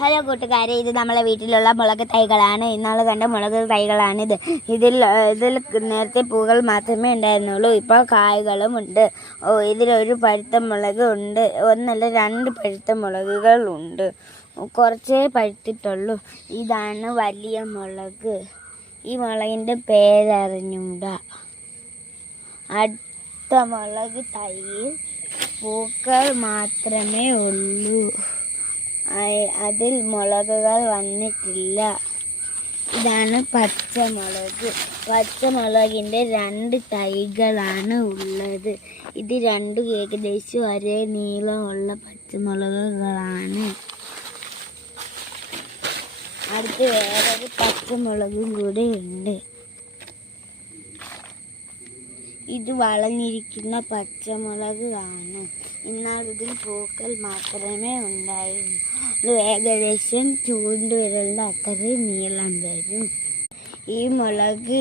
Hello കൂട്ടുകാരെ, ഇത് നമ്മളെ വീട്ടിലുള്ള മുളക് തൈകളാണ്. ഇന്നാൾ കണ്ട മുളക് തൈകളാണിത്. ഇതിൽ നേരത്തെ പൂകൾ മാത്രമേ ഉണ്ടായിരുന്നുള്ളൂ. ഇപ്പോൾ കായകളും ഉണ്ട്. ഇതിലൊരു പഴുത്ത മുളക് ഉണ്ട്. ഒന്നല്ല, 2 പഴുത്ത മുളകുകൾ ഉണ്ട്. കുറച്ചേ പഴുത്തിട്ടുള്ളൂ. ഇതാണ് വലിയ മുളക്. ഈ മുളകിൻ്റെ പേരറിഞ്ഞൂടാ. അടുത്ത മുളക് തൈയിൽ പൂക്കൾ മാത്രമേ ഉള്ളൂ. അതിൽ മുളകുകൾ വന്നിട്ടില്ല. ഇതാണ് പച്ചമുളക്. പച്ചമുളകിൻ്റെ 2 തൈകളാണ് ഉള്ളത്. ഇത് 2 ഏകദേശം ഒരേ നീളമുള്ള പച്ചമുളകുകളാണ്. അടുത്ത് വേറൊരു പച്ചമുളകും കൂടെ ഉണ്ട്. ഇത് വളഞ്ഞിരിക്കുന്ന പച്ചമുളക് ആണ്. എന്നാൽ ഇതിൽ പൂക്കൾ മാത്രമേ ഉണ്ടായിരുന്നുള്ളൂ. ഏകദേശം ചൂണ്ടുവിരലിൻ്റെ അത്രയും നീളം വരും. ഈ മുളക്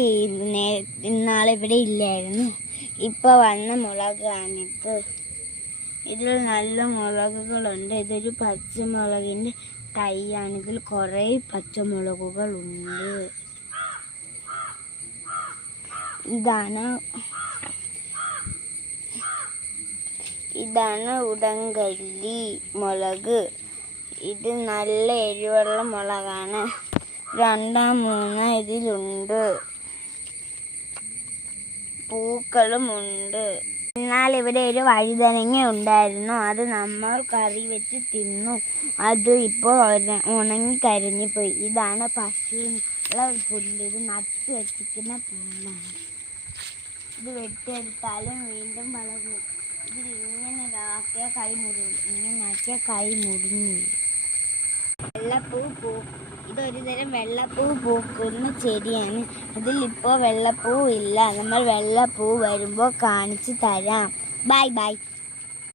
ഇന്നാളിവിടെ ഇല്ലായിരുന്നു. ഇപ്പോൾ വന്ന മുളകാണിത്. ഇതിൽ നല്ല മുളകുകളുണ്ട്. ഇതൊരു പച്ചമുളകിൻ്റെ തൈയാണ്. ഇതിൽ കുറേ പച്ചമുളകുകളുണ്ട്. ഇതാണ് ഉടങ്കല്ലി മുളക്. ഇത് നല്ല എരിവുള്ള മുളകാണ്. 2, 3 ഇതിലുണ്ട്. പൂക്കളും ഉണ്ട്. എന്നാൽ ഇവിടെ ഒരു വഴുതനങ്ങ ഉണ്ടായിരുന്നു. അത് നമ്മൾ കറി വെച്ച് തിന്നു. അത് ഇപ്പോൾ ഉണങ്ങി കരിഞ്ഞുപോയി. ഇതാണ് പശുവിനുള്ള പുല്ല്. ഇത് നട്ട് വെച്ചിരിക്കുന്ന പുല്ലാണ്. ഇത് വെട്ടിയെടുത്താലും വീണ്ടും വളരും. ഇതിൽ ഇങ്ങനെ ആക്കിയാൽ കൈ മുറിയും. ഇങ്ങനെ ആക്കിയാൽ കൈ മുറിഞ്ഞു. വെള്ളപ്പൂ ഇതൊരു തരം വെള്ളപ്പൂ പൂക്കുന്ന ചെടിയാണ്. ഇതിൽ ഇപ്പോൾ വെള്ളപ്പൂ ഇല്ല. നമ്മൾ വെള്ളപ്പൂ വരുമ്പോൾ കാണിച്ചു തരാം. Bye bye.